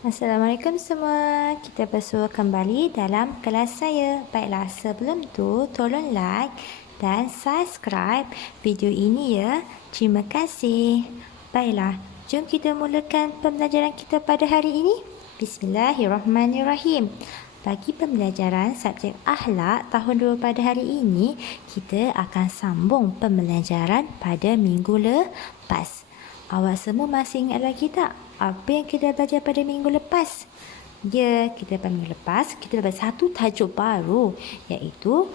Assalamualaikum semua. Kita bersua kembali dalam kelas saya. Baiklah, sebelum tu tolong like dan subscribe video ini ya. Terima kasih. Baiklah, jom kita mulakan pembelajaran kita pada hari ini. Bismillahirrahmanirrahim. Bagi pembelajaran subjek akhlak tahun 2 pada hari ini, kita akan sambung pembelajaran pada minggu lepas. Awak semua masih ingat lagi tak apa yang kita belajar pada minggu lepas? Ya, kita pada minggu lepas kita dapat satu tajuk baru, iaitu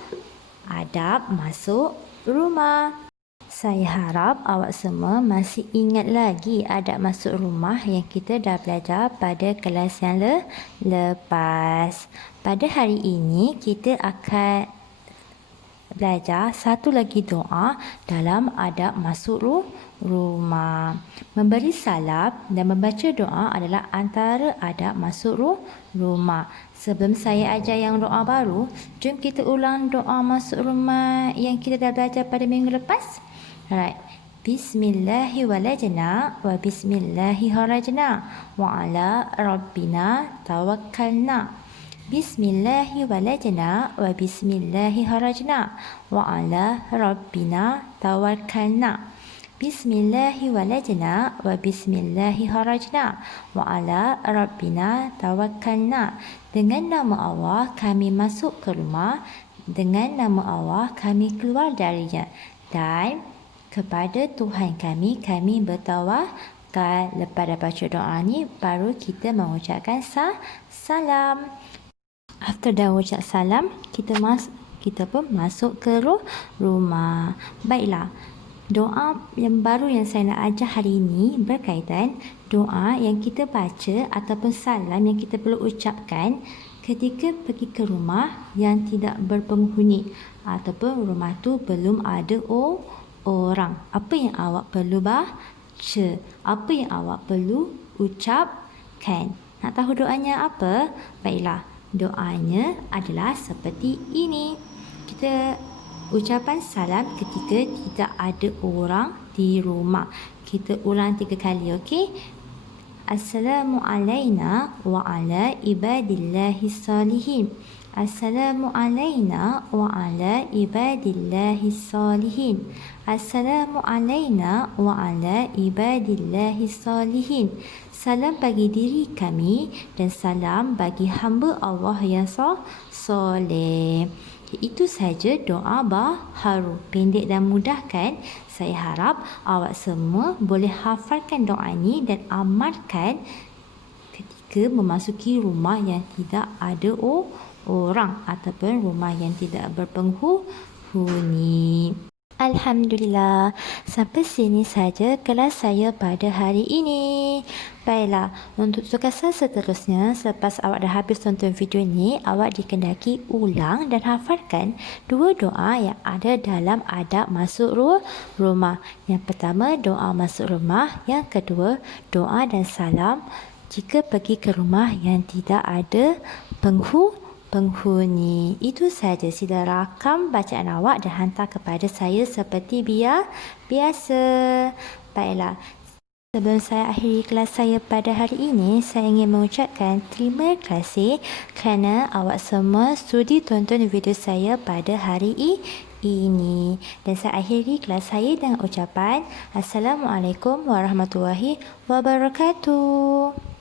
adab masuk rumah. Saya harap awak semua masih ingat lagi adab masuk rumah yang kita dah belajar pada kelas yang lepas. Pada hari ini kita akan belajar satu lagi doa dalam adab masuk rumah. Memberi salam dan membaca doa adalah antara adab masuk rumah. Sebelum saya ajar yang doa baru, jom kita ulang doa masuk rumah yang kita dah belajar pada minggu lepas. Alright. Bismillahirrahmanirrahim wa bismillahirrahmanirrahim wa ala rabbina tawakkalna. Bismillahirrahmanirrahim wa bismillahirrahmanirrahim wa ala rabbina tawakkalna. Bismillahirrahmanirrahim wa bismillahirrahmanirrahim wa ala rabbina tawakkalna. Dengan nama Allah kami masuk ke rumah, dengan nama Allah kami keluar darinya, dan kepada Tuhan kami bertawakal. Lepas dah baca doa ni, baru kita mengucapkan salam. After dah ucap salam, kita pun masuk ke rumah. Baiklah, doa yang baru yang saya nak ajar hari ini berkaitan doa yang kita baca ataupun salam yang kita perlu ucapkan ketika pergi ke rumah yang tidak berpenghuni ataupun rumah tu belum ada orang. Apa yang awak perlu baca? Apa yang awak perlu ucapkan? Nak tahu doanya apa? Baiklah, doanya adalah seperti ini. Kita ucapan salam ketika tidak ada orang di rumah. Kita ulang 3 kali, okey? Assalamualaikum wa ala ibadillahi salihin. Assalamualaikum wa ala ibadillahi salihin. Assalamualaikum wa ala ibadillahi salihin. Salam bagi diri kami dan salam bagi hamba Allah yang soleh. Itu saja doa baharu, pendek dan mudah kan? Saya harap awak semua boleh hafalkan doa ini dan amalkan ketika memasuki rumah yang tidak ada orang ataupun rumah yang tidak berpenghuni. Alhamdulillah, sampai sini saja kelas saya pada hari ini. Baiklah, untuk tugas seterusnya, selepas awak dah habis tonton video ini, awak dikendaki ulang dan hafalkan 2 doa yang ada dalam adab masuk rumah. Yang pertama, doa masuk rumah. Yang kedua, doa dan salam jika pergi ke rumah yang tidak ada penghuni. Itu saja. Sila rakam bacaan awak dan hantar kepada saya seperti biasa. Baiklah, sebelum saya akhiri kelas saya pada hari ini, saya ingin mengucapkan terima kasih kerana awak semua sudi tonton video saya pada hari ini. Dan saya akhiri kelas saya dengan ucapan Assalamualaikum warahmatullahi wabarakatuh.